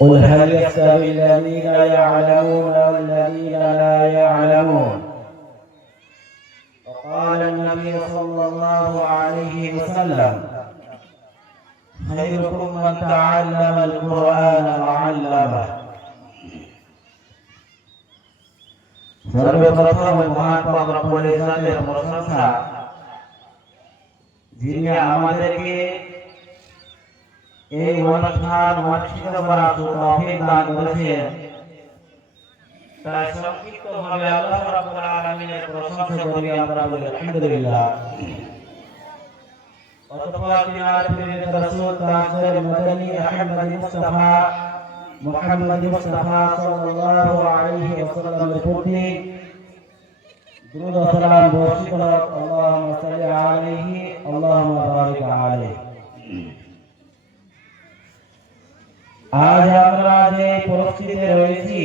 قل هل يستوي الذين يعلمون والذين لا يعلمون. وقال النبي صلى الله عليه وسلم: خيركم من تعلم القرآن وعلمه. सर्वप्रथम महान पाक रब्बुल इज्जतेर प्रशंसा যিনি আমাদেরকে এই অনুষ্ঠান অনুষ্ঠিত করার তৌফিক দান করেছেন, তাই সংক্ষিপ্তভাবে আল্লাহ রাব্বুল আলামিনের প্রশংসা করি আমরা বলি আলহামদুলিল্লাহ। অতঃপর তিনার প্রিয় রাসূল তাজদার মদনী আহমদ মুহাম্মদ মুস্তাফা সাল্লাল্লাহু আলাইহি ওয়াসাল্লামের প্রতি দুরূদ ও সালাম বর্ষিত হোক। আল্লাহুম্মা সাল্লি আলাইহি আল্লাহুম্মা বারিক আলাইহি। আজ আমরা যে পরিস্থিতিতে রয়েছি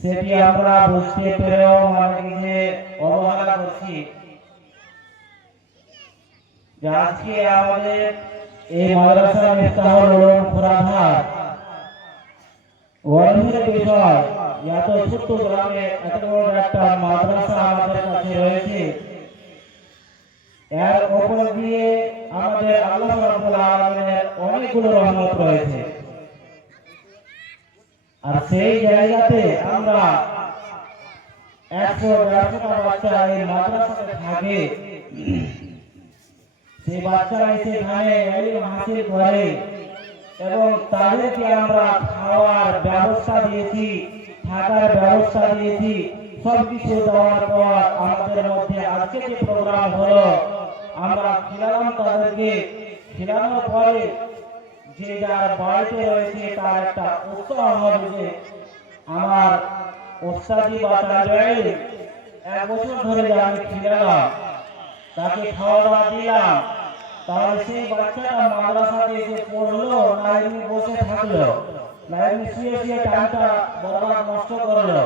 সেটি আমরা বুঝতে পেরেও যে অবহেলা করছি। আজকে আমাদের এই মাদ্রাসা মিফতাহুল উলুম ফুরাহাট গর্বের বিষয়, এত ছোট্ট গ্রামে এত বড় একটা মাদ্রাসা আমাদের কাছে রয়েছে। এর উপর দিয়ে আমাদের আল্লাহ রাব্বুল আলামিনের অনেকগুলো রহমত রয়েছে। আর সেই জায়গাতে আমরা 100-150টা বাচ্চা এই মাদ্রাসাতে থাকে, সেই বাচ্চারা সেখানে ইলম হাসিল করে এবং তাদেরকে আমরা খাওয়ার ব্যবস্থা দিয়েছি, থাকার ব্যবস্থা দিয়েছি। সবকিছু দেওয়ার পর আমাদের মধ্যে আজকে যে প্রোগ্রাম হলো আমরা খিলালাম তাদেরকে। খিলানোর পরে যে যার বাড়িতে রয়েছে তার একটা উৎসাহ হবে যে আমার ওস্তাদি বা তাজওয়াইল 1 বছর ধরে যে আমি খিলালাম, তাকে খাওয়া দাওয়া দিলাম, তাহলে সেই বাচ্চাটা মাদ্রাসাতে এসে পড়লো না এমনি বসে থাকলো, না এমনি শুয়ে শুয়ে টাইমটা বরবাদ নষ্ট করলো,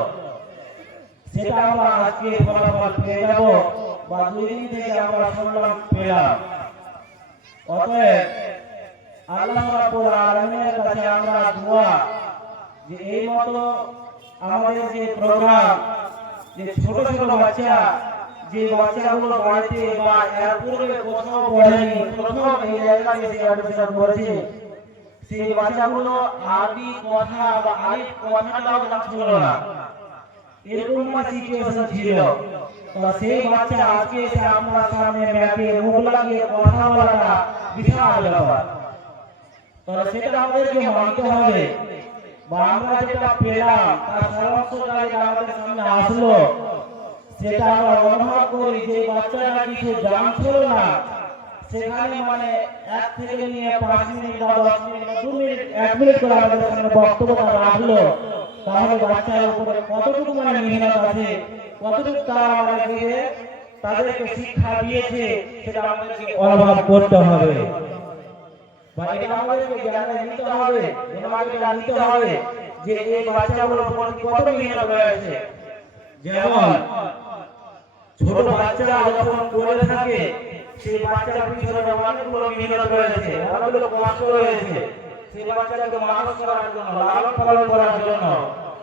সেটা আমরা আজকে ফলাফল পেয়ে যাব বা 2 দিন থেকে আমরা শুনলাম পেলাম। অতএব আল্লাহ রাব্বুল আলামিনের কাছে আমরা দোয়া যে এই মতো আমাদের যে প্রোগ্রাম, যে ছোট ছোট বাচ্চা, যে বাচ্চাগুলো বাড়িতে বা এর পূর্বে কোথাও পড়েনি, প্রথম এই জায়গায় এসে অ্যাডমিশন করেছে, সেই বাচ্চাগুলো আরবি কথা বা আলিফ কথাটাও জানছিল না, এরকম একটা সিচুয়েশন ছিল। তো সেই বাচ্চা আজকে এসে আপনার সামনে ম্যাপে মুখ লাগিয়ে কথা বলাটা বিশাল ব্যাপার। তো সেটা আমাদেরকে মানতে হবে বা আমরা যেটা পেলাম তার সমস্যাটা আমাদের সামনে আসলো, সেটা আমরা অনুভব করি যে বাচ্চারা কিছু জানছিল না, সেখানে মানে 1 থেকে নিয়ে 5 মিনিট বা 10 মিনিট বা 2 মিনিট 1 মিনিট করে আমাদের সামনে বক্তব্যটা রাখলো, তাহলে বাচ্চার উপরে কতটুকু মানে মেহনত আছে, কতটুকু তারা আমাদেরকে তাদেরকে শিক্ষা দিয়েছে সেটা আমাদেরকে অনুভব করতে হবে বা এটা আমাদেরকে জ্ঞানে নিতে হবে, আমাদেরকে জানতে হবে যে এই বাচ্চাগুলোর উপর কত মেহনত রয়েছে। যেমন ছোট বাচ্চারা যখন পড়ে থাকে সেই বাচ্চার পিছনে অনেকগুলো মেহনত রয়েছে, অনেকগুলো কষ্ট রয়েছে সেই বাচ্চাটাকে মানুষ করার জন্য, লালন পালন করার জন্য।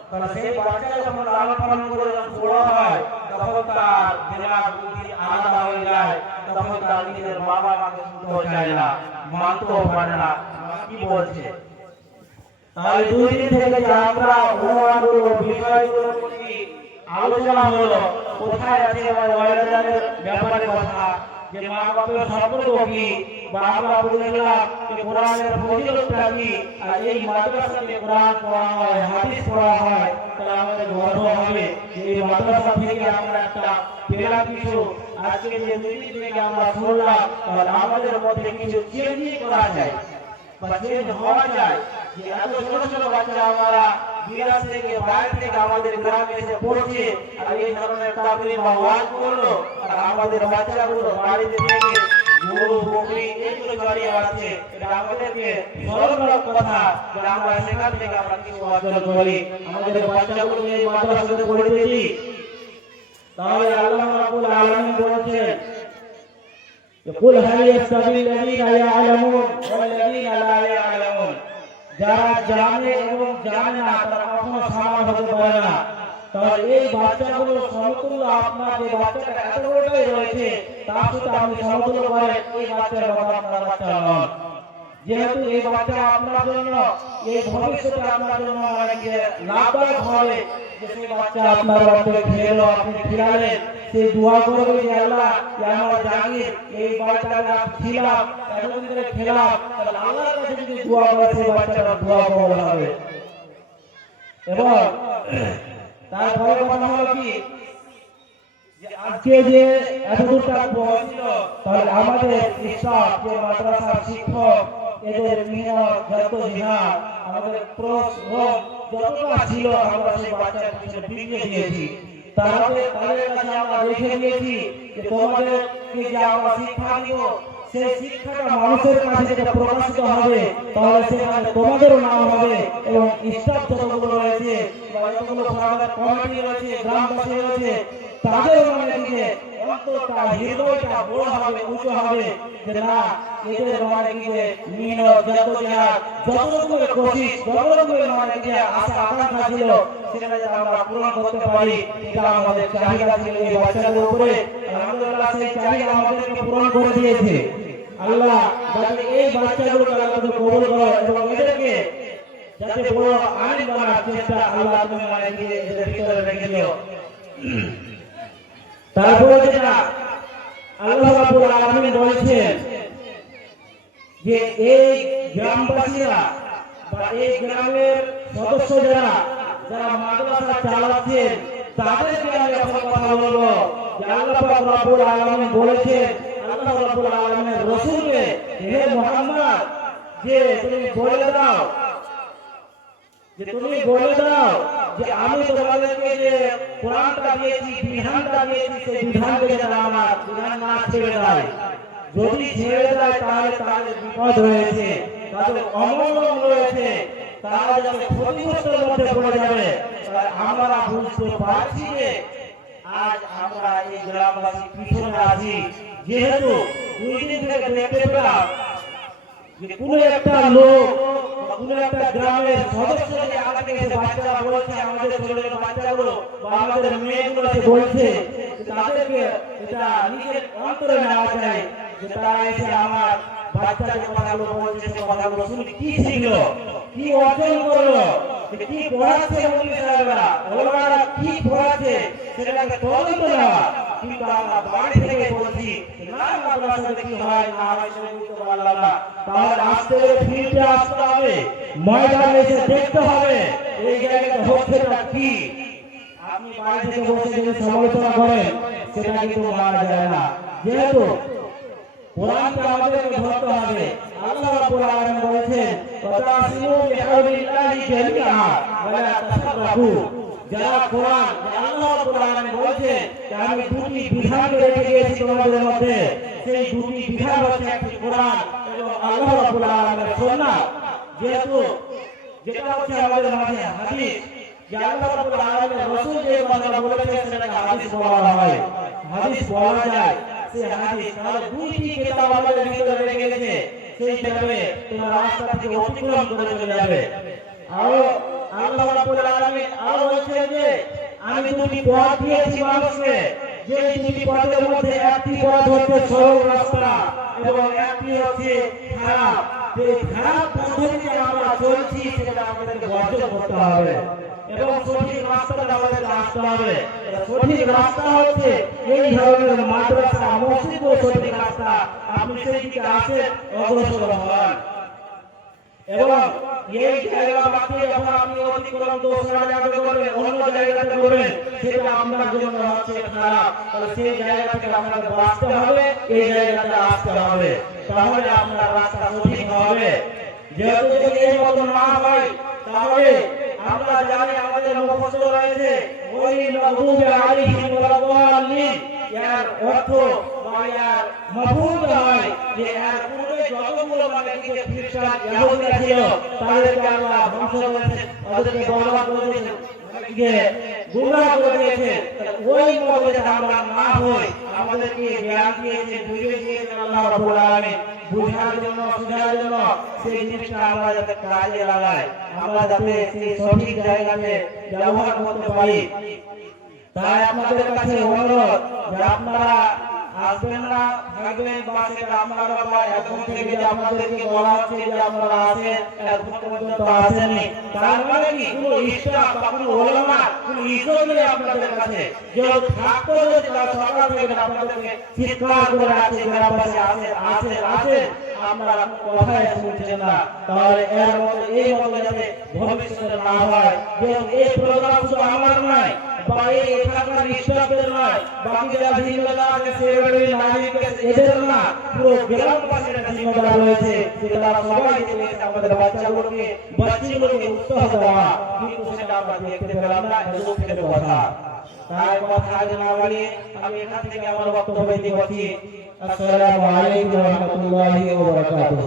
তাহলে সেই বাচ্চা যখন লালন পালন করে যখন বড় হয় তখন তার দিমাগ বুদ্ধি আলাদা হয়ে যায়, তখন তার নিজের বাবা মাকে শুনতেও চায় না, মানতেও পারে না কি বলছে। তাহলে 2 দিন থেকে যে আমরা অনুমানগুলো বিষয়গুলো প্রতি আলোচনা হলো, কোথায় আছে ওয়ালিদানের ব্যাপারে কথা, যে মা বাবার সম্পর্ক কি, বা আমরা বললাম যে কোরআনের ফজিলতটা কি, আর এই মাদ্রাসাতে কোরআন পড়া হয়, হাদিস পড়া হয়, তাহলে আমাদের গর্ব হবে যে এই মাদ্রাসা থেকে আমরা একটা পেলাম কিছু। আজকে যে 2 দিন থেকে আমরা শুনলাম, তাহলে আমাদের মধ্যে কিছু চেঞ্জ করা যায় বা চেঞ্জ হওয়া যায় যে এত ছোট ছোট বাচ্চা আমরা বিরাজ থেকে বাইরে থেকে আমাদের গ্রামে এসে পড়ছে, আর এই ধরনের তাকরীর বা ওয়াজ করলো, আর আমাদের বাচ্চাগুলো বাড়িতে থেকে গরু বকরি এগুলো চড়িয়ে আছে। এটা আমাদেরকে স্মরণ করার কথা যে আমরা সেখান থেকে আমরা কিছু অর্জন করি, আমাদের বাচ্চাগুলো এই মাদ্রাসাতে পড়েছি। তাহলে আল্লাহ রাব্বুল আলামিন বলেছেন قل هل يستوي الذين يعلمون والذين لا يعلمون যারা জানে এবং জানে না তারা কখনো সমান হতে পারে না। তাহলে এই বাচ্চাগুলো সমতুল্য, আপনার যে বাচ্চাটা এত বড়টাই রয়েছে তার সাথে আপনি সমতুল্য করেন, এই বাচ্চার বাবা আপনার বাচ্চা নন। যেহেতু এই বাচ্চা আপনার জন্য এই ভবিষ্যতে আপনার জন্য অনেক লাভদায়ক হবে, যে সেই বাচ্চা আপনার বাচ্চাকে খেলো, আপনি খিলালেন, সেই দোয়া করবে যে আল্লাহ আমার জানি এই বাচ্চাটা খিলাম, এতদিন ধরে খেলাম, তাহলে আল্লাহর কাছে যদি দোয়া করে সেই বাচ্চাটা দোয়া কবুল হবে। এবং তারপরে কথা হলো কি, আজকে যে এতদূরটা পৌঁছল, তাহলে আমাদের স্টাফ, যে মাদ্রাসার শিক্ষক, এদের মেহনত, যত জিহাদ, আমাদের পরিশ্রম যতটা ছিল আমরা সেই বাচ্চার পিছনে বিলিয়ে দিয়েছি। তাদের কাছে আমরা রেখে দিয়েছি যে তোমাদেরকে যে আমরা শিক্ষা দিব, সেই শিক্ষাটা মানুষের কাছে যেটা প্রকাশিত হবে, তাহলে সেখানে তোমাদেরও নাম হবে এবং স্টাফ যতগুলো রয়েছে বা যতগুলো কমিটি রয়েছে, গ্রামবাসী রয়েছে, তাদের মনে দিকে অন্তরটা, হৃদয়টা বড় হবে, উঁচু হবে, যে না এদের মনে দিকে মেহনত, জদ্দোজাহাদ, যত রকমের কোশিশ, যত রকমের মনে দিকে আশা আকাঙ্ক্ষা ছিল, সেটা যাতে আমরা পূরণ করতে পারি, এটা আমাদের চাহিদা ছিল এই বাচ্চাদের উপরে। আলহামদুলিল্লাহ সেই চাহিদা আমাদেরকে পূরণ করে দিয়েছে। আল্লাহ যাতে এই বাচ্চাগুলোকে আল্লাহ তুমি কবুল করো এবং এদেরকে যাতে বড় আইন বানার চেষ্টা আল্লাহ তুমি মনে দিয়ে এদের ভিতরে রেখে দিও। তারপরে যেটা আল্লাহ রাব্বুল আলামিন বলেছেন যে এই গ্রামবাসীরা বা এই গ্রামের সদস্য যারা মাদ্রাসা চালাচ্ছেন, তাদেরকে আমি এখন কথা বলবো যে আল্লাহ পাক রাব্বুল আলামিন বলেছেন, আল্লাহ রাব্বুল আলামিনের রাসূলকে, হে মুহাম্মদ, যে তুমি বলে দাও যে আমি তোমাদেরকে যে কোরআনটা দিয়েছি, বিধানটা দিয়েছি, সেই বিধানকে যেন আমার বিধান না ছেড়ে দেয়। যদি ছেড়ে দেয় তাহলে তাদের বিপদ রয়েছে, তাদের অমঙ্গল রয়েছে, তারা যাতে ক্ষতিগ্রস্তের মধ্যে পড়ে যাবে। আমরা বুঝতে পারছি যে আজ আমরা এই গ্রামবাসী পিছনে আছি, যেহেতু 2 দিন থেকে দেখতে পেলাম যে কোনো একটা লোক, কোনো একটা গ্রামের সদস্য যে আমাকে এসে বাচ্চারা বলছে, আমাদের ছোটদের বাচ্চাগুলো বা আমাদের মেয়েগুলো এসে বলছে, তাদেরকে এটা নিজের অন্তরে নেওয়া যায় যে তারা এসে আমার বাচ্চাদের কথাগুলো বলছে, সে কথাগুলো শুনে কি শিখলো, কি অর্জন করলো, কি পড়াচ্ছে মৌলভী সাহেবরা, ওলামারা কি পড়াচ্ছে সেটাকে তদন্ত নেওয়া। কিন্তু আমরা বাড়ি থেকে বলছি না মাদ্রাসাতে কি হয় না হয় সেটা বুঝতে পারলাম না, তাহলে আসতে হলে ফিল্ডে আসতে হবে, ময়দানে এসে দেখতে হবে এই জায়গাটা হচ্ছেটা কি। আপনি বাড়ি থেকে বসে যদি সমালোচনা করেন সেটা কিন্তু মানা যায় না, যেহেতু কোরআনকে আমাদেরকে ধরতে হবে। আল্লাহ রাব্বুল আলামিন বলেছেন, ওয়াতাসিমু বিহাবিলিল্লাহি জামিআ ওয়া লা তাফাররাকু। যারা কোরআন, আল্লাহ রাব্বুল আলামিন বলেছেন যে আমি 2টি বিধান রেখে দিয়েছি তোমাদের মধ্যে, সেই 2টি বিধান হচ্ছে একটি কোরআন এবং আল্লাহ রাব্বুল আলামিনের সুন্নাহ। যেহেতু যেটা হচ্ছে আমাদের মাঝে হাদিস, যে আল্লাহ রাব্বুল আলামিনের রাসূল যে কথা বলেছেন সেটাকে হাদিস বলা হয়, হাদিস বলা যায়। সেই হাদিস তাহলে 2টি কিতাব আমাদের ভিতরে রেখে গেছে, সেই হিসাবে তোমরা রাস্তা থেকে অতিক্রম করে চলে যাবে। আর আল্লাহ রাব্বুল আলামিন আরো বলেছেন যে আমি 2টি পথ দিয়েছি মানুষকে, যে 2টি পথের মধ্যে একটি পথ হচ্ছে সরল রাস্তা এবং একটি হচ্ছে খারাপ। যে খারাপ পদ্ধতিতে আমরা চলছি সেটা আমাদেরকে বর্জন করতে হবে এবং সঠিক রাস্তাটা আমাদেরকে আসতে হবে। সঠিক রাস্তা হচ্ছে এই ধরনের মাদ্রাসা, মসজিদ ও সঠিক রাস্তা। আপনি সেই দিকে আসেন, অগ্রসর হন এবং এই জায়গা বাকি যখন আপনি অতিক্রম দোসরা জায়গাতে করবেন, অন্য জায়গাতে করবেন, সেটা আপনার জন্য হচ্ছে খারাপ। তাহলে সেই জায়গা থেকে আপনাকে বাঁচতে হবে, এই জায়গাতে আসতে হবে, তাহলে আপনার রাস্তা সঠিক হবে। যেহেতু যদি এই মতো না হয় তাহলে আমরা জানি আমাদের মুখস্থ রয়েছে ওয়াইল মাগদুবি আলাইহিম ওয়ালাদ-দাল্লিন, এর অর্থ বা এর মাফহুম হয় যে এর পূর্বে যতগুলো মানে কি খ্রিস্টান ইহুদিরা ছিল তাদেরকে আল্লাহ ধ্বংস করেছেন, তাদেরকে বরবাদ করেছেন, যে গুমরাহ করে দিয়েছে। ওই মতে যাতে আমরা না হই, আমাদেরকে জ্ঞান দিয়েছে, বুঝিয়ে দিয়েছে আল্লাহ রাব্বুল আলামিন, বুঝার জন্য, শেখার জন্য। সেই জিনিসটা আমরা যাতে কাজে লাগাই, আমরা যাতে সেই সঠিক জায়গাতে ব্যবহার করতে পারি। তাই আপনাদের কাছে অনুরোধ যে আপনারা আসবেন না, থাকবেন বাসে, আপনারা বা এখন থেকে যে আপনাদেরকে বলা হচ্ছে যে আপনারা আসেন, এখন পর্যন্ত আসেননি, তার মানে কি কোনো ইসলাম বা কোনো ওলামা কোনো ইজ্জত নেই আপনাদের কাছে। যে থাকতো যদি তারা সকাল থেকে আপনাদেরকে চিৎকার করে রাখছে গ্রামবাসী আসেন আসেন আসেন, আপনারা কথাই শুনছেন না। তাহলে এর মতো এই মতো যাতে ভবিষ্যতে না হয়, যে এই প্রোগ্রাম শুধু আমার নয় বা এই এখানকার স্টাফদের নয়, বাকি যারা জিম্মেদার আছে সেগুলি নাগরিক এদের না, পুরো গ্রামবাসীর একটা জিম্মেদার রয়েছে যে তারা সবাই চেয়েছে আমাদের বাচ্চাগুলোকে উৎসাহ দেওয়া, কিন্তু সেটা আমরা দেখতে পেলাম না। এটা দুঃখের কথা। তাই কথা আগে না বাড়িয়ে আমি এখান থেকে আমার বক্তব্য দিতে বলছি। আসসালামু আলাইকুম ওয়া রাহমাতুল্লাহি ওয়া বারাকাতুহু।